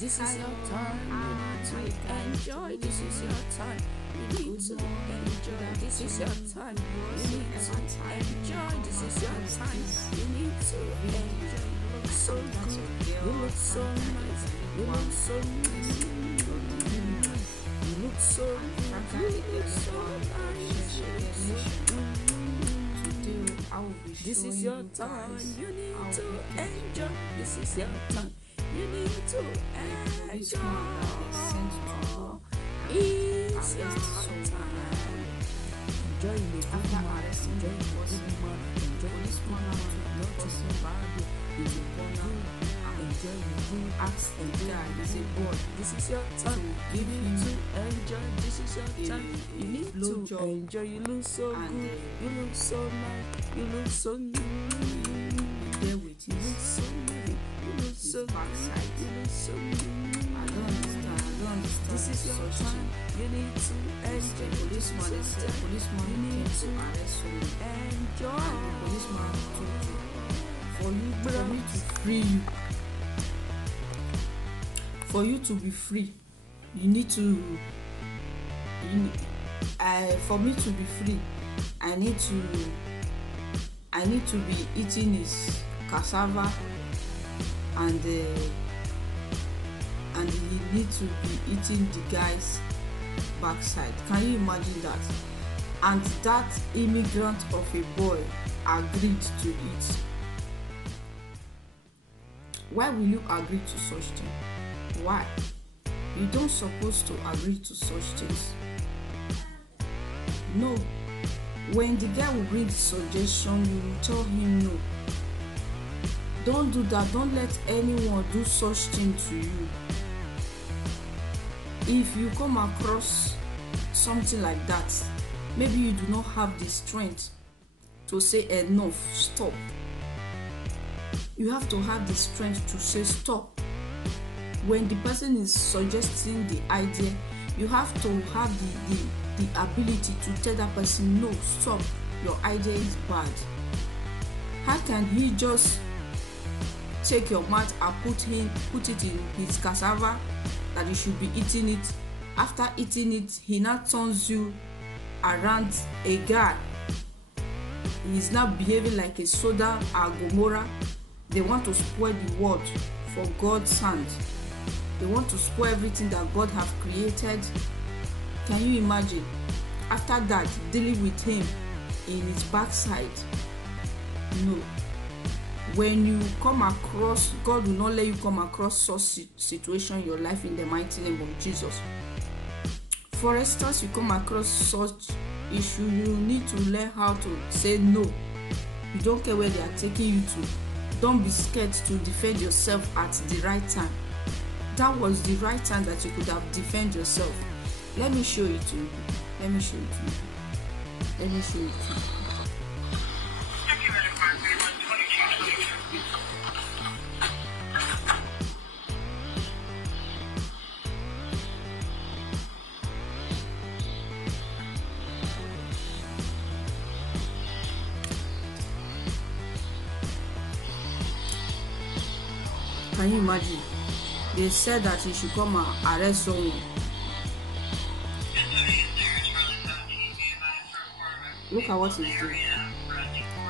This is your time. You need to enjoy. This is your time. You need to enjoy. This is your time. You need to enjoy. This is your time. You need to enjoy. You look so good. You look so nice. You look so nice. You look so good. You look so nice. This is your time. You need to enjoy. This is your time. You need to enjoy. It's your time. Enjoy the good man. Enjoy the good man. Enjoy this man. Not to survive. It's a good. Enjoy the good. Ask and die. It's a God. This is your time. You need to enjoy. This is your time. You need to enjoy. You look so good. You look so nice. You look so new. There with you. You look so new. You look so backside. You look so new. I don't understand. This is your time. You need to enjoy. Policeman is a policeman. You need to enjoy. Policeman for you to free you. For you to be free, you need to. For me to be free, I need to be eating his cassava, and he need to be eating the guy's backside. Can you imagine that? And that immigrant of a boy agreed to it. Why will you agree to such thing? Why? You don't supposed to agree to such things. No. When the guy will bring the suggestion, you will tell him no. Don't do that. Don't let anyone do such thing to you. If you come across something like that, maybe you do not have the strength to say enough, stop. You have to have the strength to say stop. When the person is suggesting the idea, you have to have the ability to tell that person, no, stop, your idea is bad. How can he just take your mouth and put it in his cassava that you should be eating it? After eating it, he now turns you around a guy. He is now behaving like a Sodom and Gomorrah. They want to spoil the world for God's hand. They want to spoil everything that God have created. Can you imagine? After that, dealing with him in his backside. No. When you come across, God will not let you come across such situation in your life in the mighty name of Jesus. For instance, you come across such issue, you need to learn how to say no. You don't care where they are taking you to. Don't be scared to defend yourself at the right time. That was the right time that you could have defended yourself. Let me show it to you. Let me show it to you. Let me show it to you. Can you imagine? They said that he should come and arrest someone. Look at what he's doing.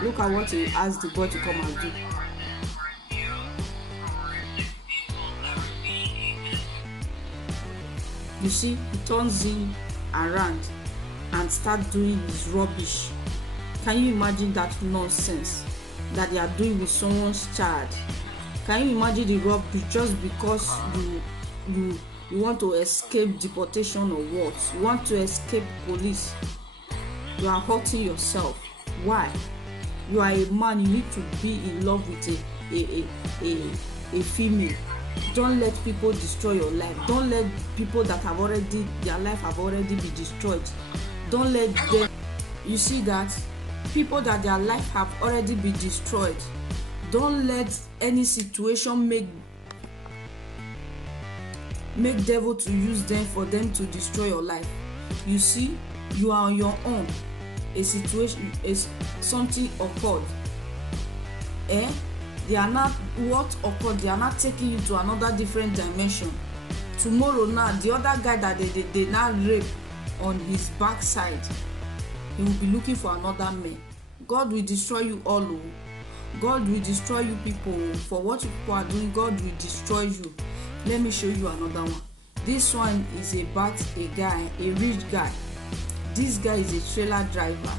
Look at what he asked the boy to come and do. You see, he turns him around and starts doing his rubbish. Can you imagine that nonsense that they are doing with someone's child? Can you imagine the rubbish just because you want to escape deportation or what? You want to escape police? You are hurting yourself. Why? You are a man. You need to be in love with a female. Don't let people destroy your life. Don't let people that have already, their life have already been destroyed. Don't let them. You see that people that their life have already been destroyed. Don't let any situation make devil to use them for them to destroy your life. You see, you are on your own. A situation is something occurred. they are not what occurred. They are not taking you to another different dimension. Tomorrow now, the other guy that they now rape on his backside, he will be looking for another man. God will destroy you all. God will destroy you people for what you people are doing. God will destroy you. Let me show you another one. This one is about a guy, a rich guy. This guy is a trailer driver,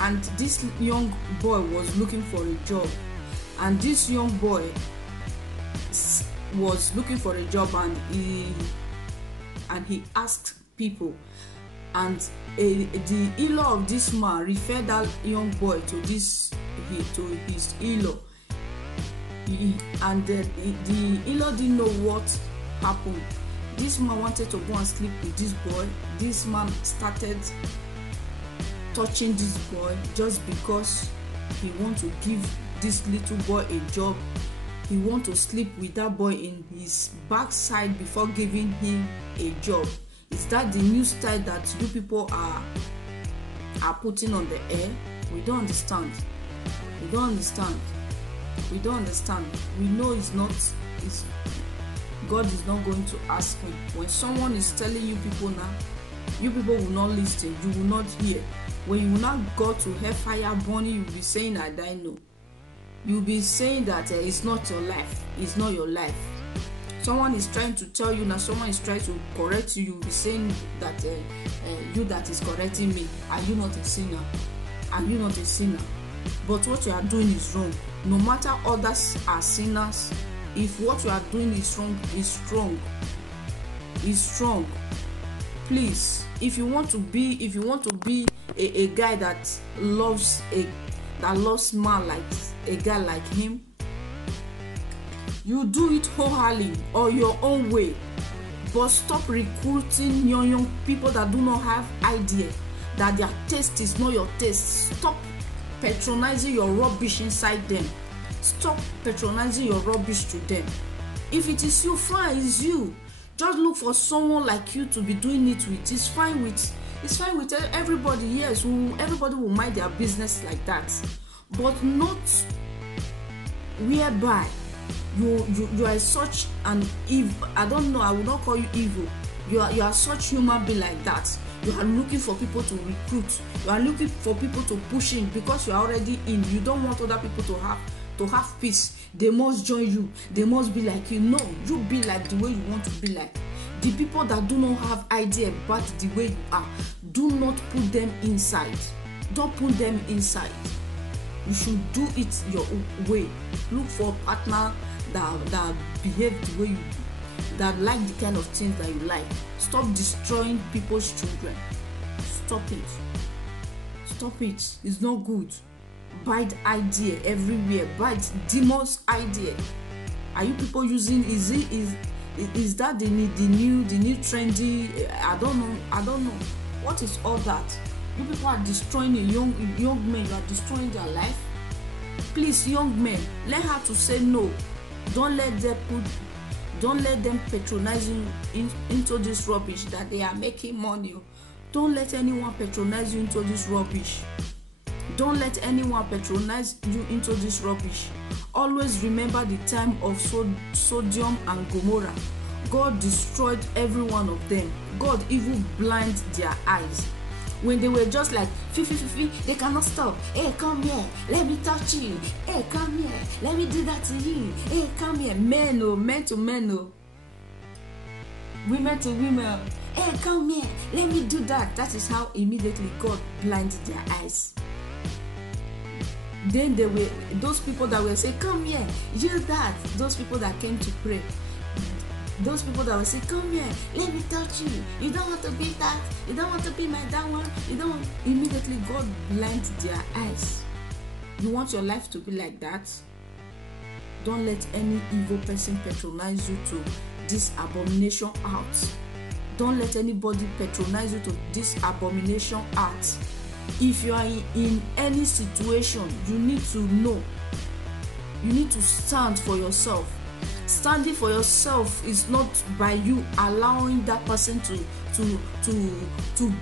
and this young boy was looking for a job, and this young boy was looking for a job, and he asked people, and the in-law of this man referred that young boy to his in-law, and the in-law didn't know what happened. This man wanted to go and sleep with this boy. This man started touching this boy just because he want to give this little boy a job. He want to sleep with that boy in his backside before giving him a job. Is that the new style that you people are putting on the air? We don't understand. We don't understand. We don't understand. We know God is not going to ask him. When someone is telling you people now, you people will not listen. You will not hear. When you will not go to hellfire burning, you will be saying, I don't know. You will be saying that it's not your life. It's not your life. Someone is trying to tell you now, someone is trying to correct you. You will be saying that you that is correcting me, are you not a sinner? Are you not a sinner? But what you are doing is wrong. No matter others are sinners, if what you are doing is wrong, is strong. Please, if you want to be a guy that loves man like a guy like him, you do it wholeheartedly or your own way. But stop recruiting young people that do not have idea, that their taste is not your taste. Stop patronizing your rubbish inside them. Stop patronizing your rubbish to them. If it is you, fine, it's you. Just look for someone like you to be doing it with. It's fine with everybody. Yes, everybody will mind their business like that, but not whereby you are such an evil. I don't know. I will not call you evil. You are such human being like that. You are looking for people to recruit. You are looking for people to push in because you are already in. You don't want other people to have peace. They must join you. They must be like you. No, you be like the way you want to be like. The people that do not have idea about the way you are, do not put them inside. Don't put them inside. You should do it your way. Look for a partner that behave the way you do, that like the kind of things that you like. Stop destroying people's children. Stop it. Stop it. It's not good. Bad idea everywhere. Bad demons idea. Are you people using? Is that the new trendy? I don't know. What is all that? You people are destroying a young men. You are destroying their life. Please, young men, learn how to say no. Don't let them patronize you into this rubbish that they are making money. Don't let anyone patronize you into this rubbish. Don't let anyone patronize you into this rubbish. Always remember the time of Sodom and Gomorrah. God destroyed every one of them. God even blinded their eyes. When they were just like, they cannot stop. Hey, come here, let me touch you. Hey, come here, let me do that to you. Hey, come here. Men to men. Women to women. Hey, come here, let me do that. That is how immediately God blinded their eyes. Then there were those people that were saying, come here, you that. Those people that came to pray. Those people that will say, come here, let me touch you. You don't want to be that. You don't want to be my that one. You don't want. Immediately God blinds their eyes. You want your life to be like that? Don't let any evil person patronize you to this abomination art. Don't let anybody patronize you to this abomination art. If you are in any situation, you need to know. You need to stand for yourself. Standing for yourself is not by you allowing that person to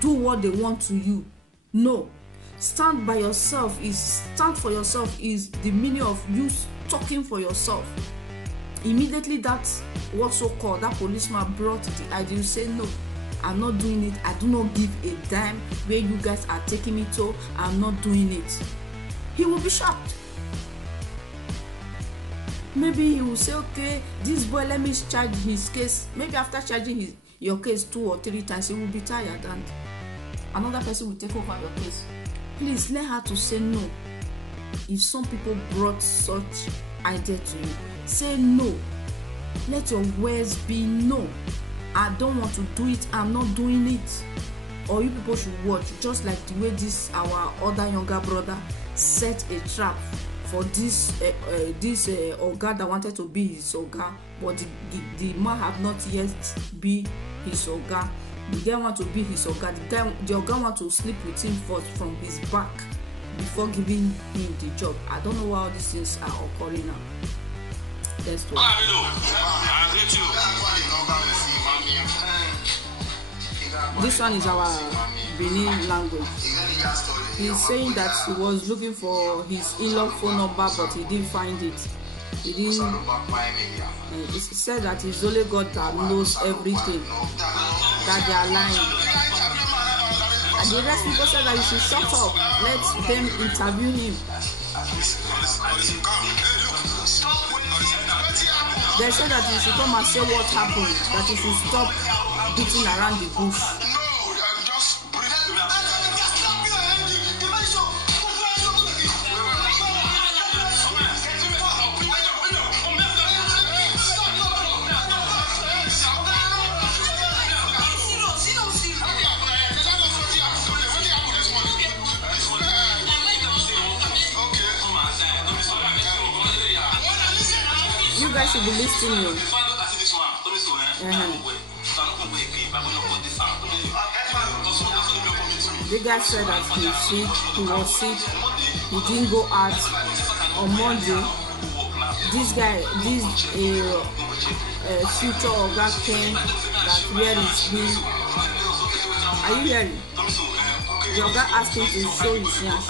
do what they want to you. No. Stand by yourself is stand for yourself is the meaning of you talking for yourself. Immediately that what so called that policeman brought the idea, you say no, I'm not doing it. I do not give a damn where you guys are taking me to. I'm not doing it. He will be shocked. Maybe he will say, okay, this boy, let me charge his case. Maybe after charging your case 2 or 3 times, he will be tired and another person will take over your case. Please learn how to say no. If some people brought such idea to you, say no. Let your words be no. I don't want to do it. I'm not doing it. Or you people should watch, just like the way this our other younger brother set a trap for this oga that wanted to be his oga, but the man had not yet be his oga. The guy want to be his oga. The oga want to sleep with him first from his back before giving him the job. I don't know how these things are occurring now. Let's go. This one is our Benin language. He's saying that he was looking for his in-law phone number, but he didn't find it. He didn't. He said that it's only God that knows everything. That they are lying. And the rest people said that you should shut up. Let them interview him. They said that you should come and say what happened. That you should stop beating around the bush. You guys should be listening. The guy said that he was sick, he didn't go out on Monday. This guy, future oga came that where is he? Are you hearing? The oga asked him to show his hands.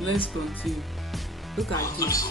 Let's continue. Look at this.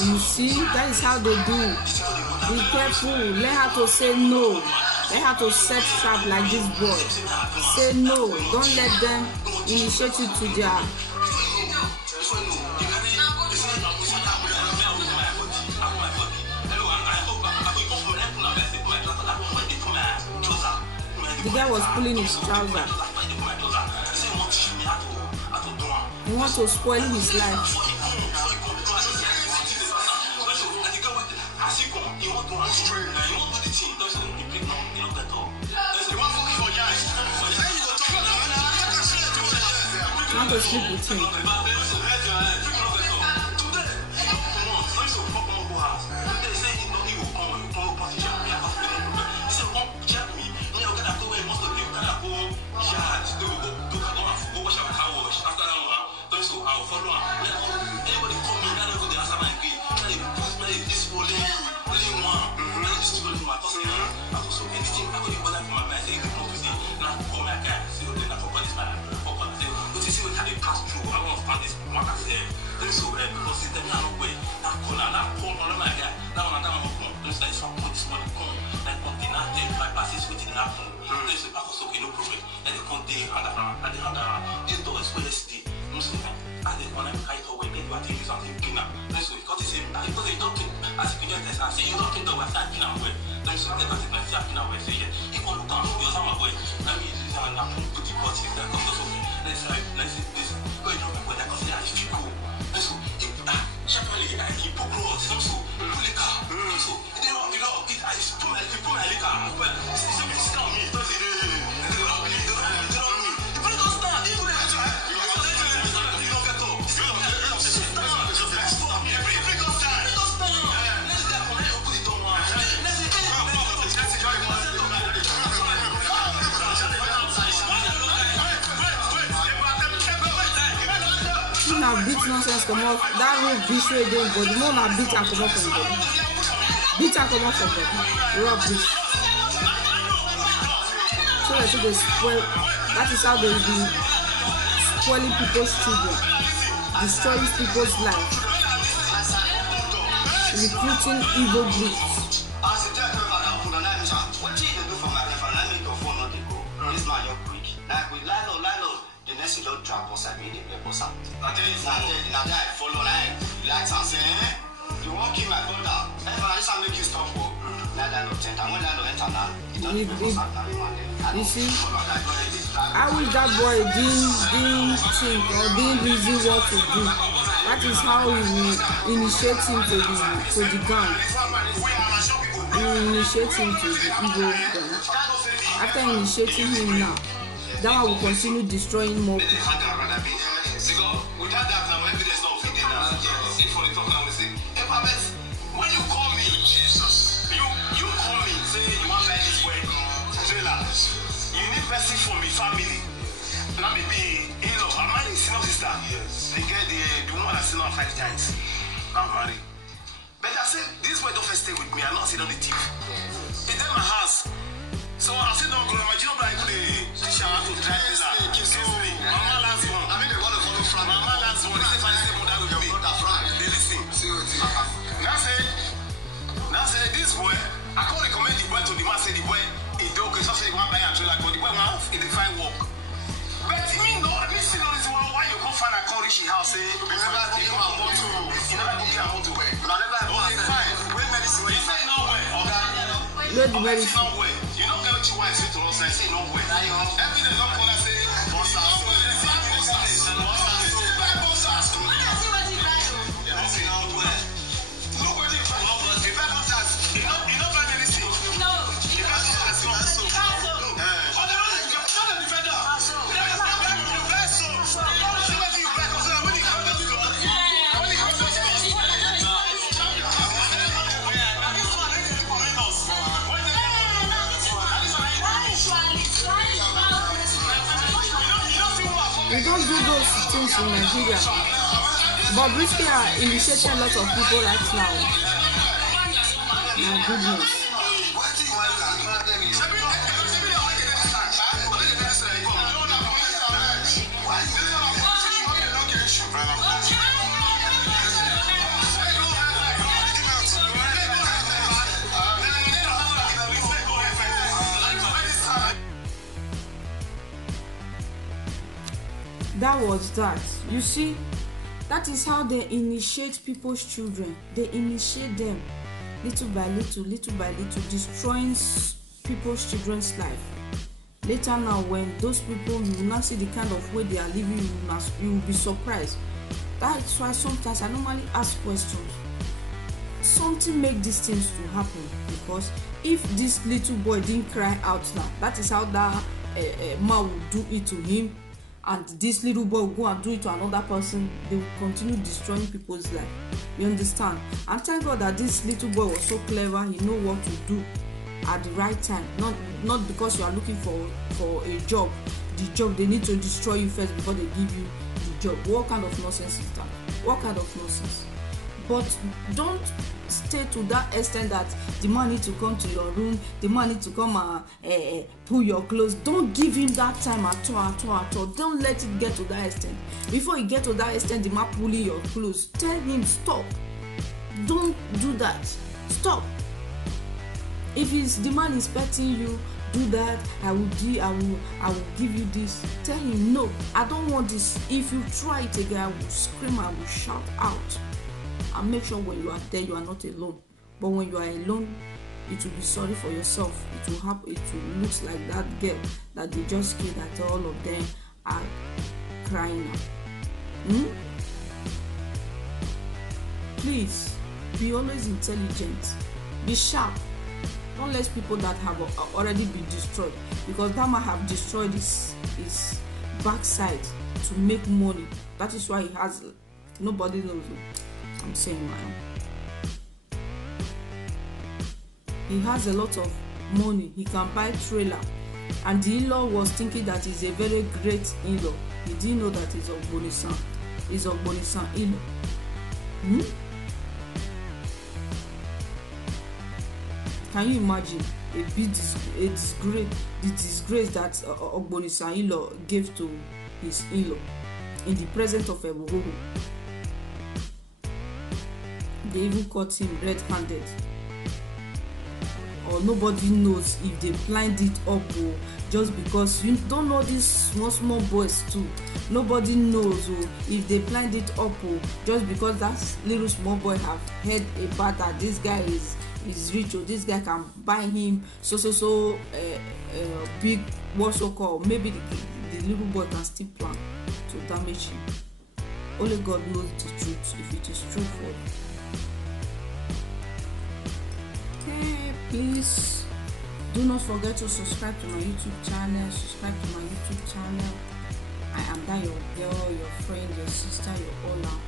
You see, that is how they do. Be careful. Learn how to say no. Learn how to set trap like this boy. Say no. Don't let them initiate you to their. The guy was pulling his trouser. He wants to spoil his life. I want to sleep with him. Beat nonsense come off. That room beat way again, but the more I beat and come off from body. Beat and come off from body. Rub this. So that they spoil. That is how they will be spoiling people's children, destroying people's life, recruiting evil groups. You don't drop us and make them boss out. Now I follow like and say, you won't kill my brother. If I make you stop for now, you see, I wish that boy didn't think or didn't reason what to do. That is how he will initiate him to the gang. He will initiate him to the evil gang. After initiating him now, that one will continue destroying more people. When you call me, Jesus, you call me, say you want like this way, you need person for me family. Now maybe I'm married, senior sister. They get the woman that seen her 5 times. I'm married. But I said this boy don't first stay with me. I'm not sitting on the tip. It's in my house. So I said, no, my job like the shower to drive this out. So, Mama last one. I mean, they want to follow from Mama last one. This is the same that with me. They listen. Now say, this boy, I can't recommend the boy to the man, say the boy, it's okay, so say, you want to buy a trailer, but the boy wants to find work. But me, no, I mean, see, no, this one, why you go find a call rich house, say, you never go get a motor. You never go get a motor. You never go get a motor. Wait, medicine. You say no way, okay? Load the medicine. No way. You don't get what you want to say to us, I say no way. Every day, don't call and say, boss us. We don't do those things in Nigeria. But Bobrisky are initiating a lot of people right now. My goodness. That was that. You see, that is how they initiate people's children. They initiate them little by little, destroying people's children's life. Later now, when those people, you will not see the kind of way they are living, you will be surprised. That's why sometimes I normally ask questions. Something make these things to happen, because if this little boy didn't cry out now, that is how that man will do it to him, and this little boy will go and do it to another person. They will continue destroying people's life. You understand? And thank God that this little boy was so clever. He know what to do at the right time. Not because you are looking for a job. The job, they need to destroy you first before they give you the job. What kind of nonsense is that? What kind of nonsense? But don't stay to that extent that the man need to come to your room, the man need to come and pull your clothes. Don't give him that time at all. Don't let it get to that extent. Before you get to that extent, the man pulling your clothes, tell him stop. Don't do that. Stop. If the man is petting you, do that. I will give you this. Tell him no, I don't want this. If you try it again, I will scream, I will shout out. And make sure when you are there, you are not alone. But when you are alone, it will be sorry for yourself. It will happen. It will look like that girl that they just killed, that all of them are crying now. Please be always intelligent. Be sharp. Don't let people that have already been destroyed, because that man have destroyed his backside to make money. That is why he has. Nobody knows him. I'm saying my own. He has a lot of money. He can buy trailer, and the in-law was thinking that he's a very great in-law. He didn't know that he's Ogbonisan. He's Ogbonisan in-law. Can you imagine the disgrace that Ogbonisan in-law gave to his in-law in the presence of Ebohoho? They even caught him red-handed. Or nobody knows if they blind it up, or just because you don't know these small boys too. Nobody knows if they blind it up, or just because that little small boy have heard about that this guy is rich, or this guy can buy him so big what's so called. Maybe the little boy can still plan to damage him. Only God knows the truth, if it is true for you. Please do not forget to subscribe to my YouTube channel. I am that your girl, your friend, your sister, your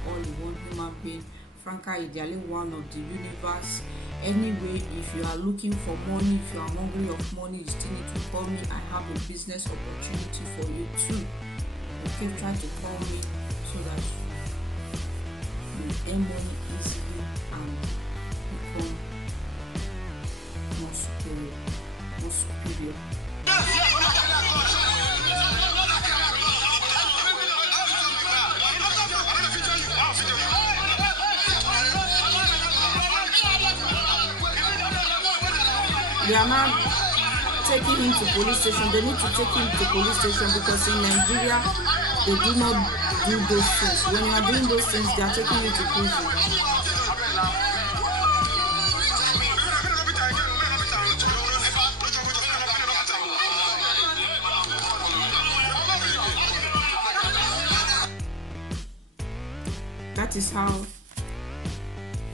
all-in-one human being, Franca Ideally, one of the universe. Anyway, if you are looking for money, if you are hungry of money, you still need to call me. I have a business opportunity for you too. Okay, try to call me so that you earn money easily and become more superior. They are not taking him to police station. They need to take him to police station, because in Nigeria they do not do those things. When you are doing those things, they are taking you to prison. That is how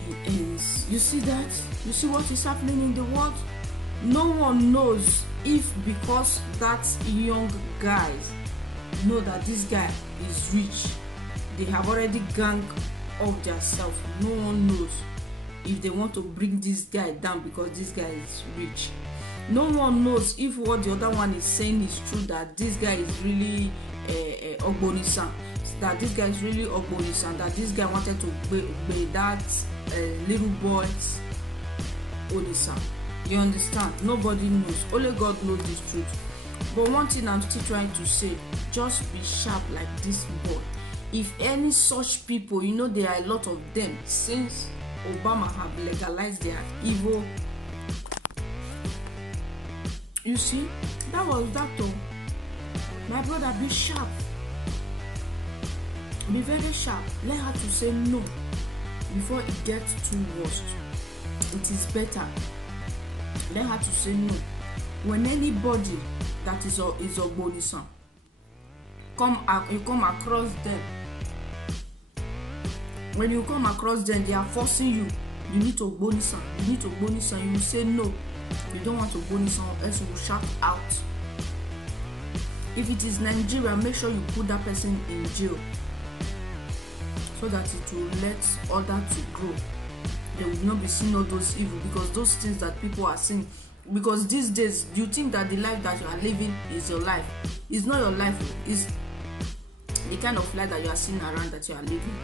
he ends. You see that? You see what is happening in the world? No one knows if, because that young guys know that this guy is rich, they have already ganged up themselves. No one knows if they want to bring this guy down because this guy is rich. No one knows if what the other one is saying is true, that this guy is really Ogbonisan, that this guy is really Ogbonisan, that this guy wanted to be that little boy's Onisan. You understand? Nobody knows. Only God knows this truth. But one thing I'm still trying to say, just be sharp like this boy. If any such people, you know there are a lot of them since Obama have legalized their evil. You see, that was that though. My brother, be sharp. Be very sharp. Learn how to say no before it gets too worst. It is better. Learn how to say no. when anybody that is Ogbonisan you come across them, when you come across them, they are forcing you. You need to Ogbonisan. You need to Ogbonisan. You will say no. You don't want to Ogbonisan, else you will shout out. If it is Nigeria, make sure you put that person in jail, so that it will let others to grow. They will not be seeing all those evil, because those things that people are seeing. Because these days, you think that the life that you are living is your life. It's not your life. It's the kind of life that you are seeing around that you are living.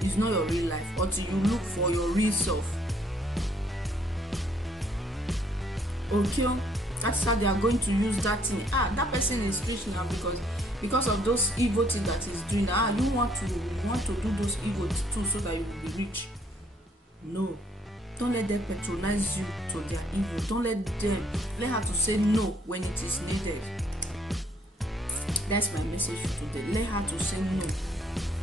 It's not your real life until you look for your real self. Okay, that's how they are going to use that thing. That person is rich now because of those evil things that he's doing. You want to do those evil too, so that you will be rich. No, don't let them patronize you to their evil. Don't let her to say no when it is needed. That's my message for today. Let her to say no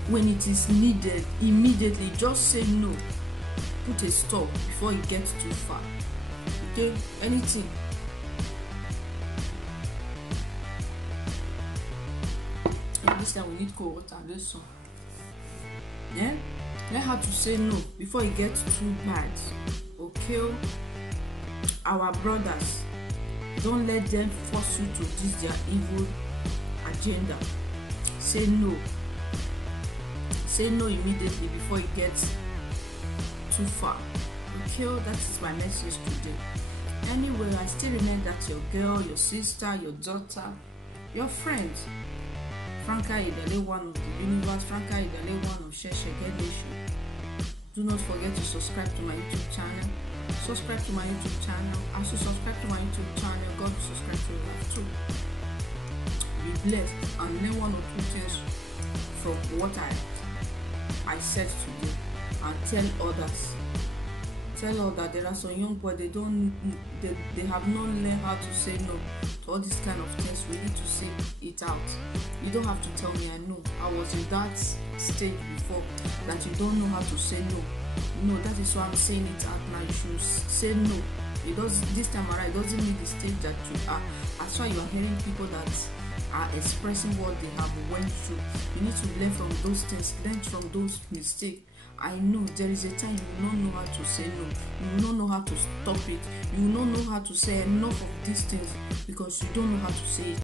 when it is needed. Immediately, just say no. Put a stop before it gets too far. Okay, anything. And this time we need cold water. This one. Yeah. Let her to say no before it gets too bad. Okay, our brothers, don't let them force you to this their evil agenda. Say no. Say no immediately before it gets too far. Okay, that is my message today. Anyway, I still remain that your girl, your sister, your daughter, your friend, Franca Idele, one of the universe, Franca Idele, one of Sheshege Nation. Do not forget to subscribe to my YouTube channel. Subscribe to my YouTube channel. As you subscribe to my YouTube channel, God will subscribe to your life too. Be blessed and learn one or two things from what I said today, and tell others. Tell others there are some young boys, they have not learned how to say no to all these kind of things. We need to say it out. You don't have to tell me. I know I was in that stage before, that you don't know how to say no. No, that is why I'm saying it out now. You should say no. It does this time around. It doesn't mean the stage that you are. That's why you are hearing people that are expressing what they have went through. You need to learn from those things, learn from those mistakes. I know there is a time you will not know how to say no. You will not know how to stop it. You will not know how to say enough of these things, because you don't know how to say it.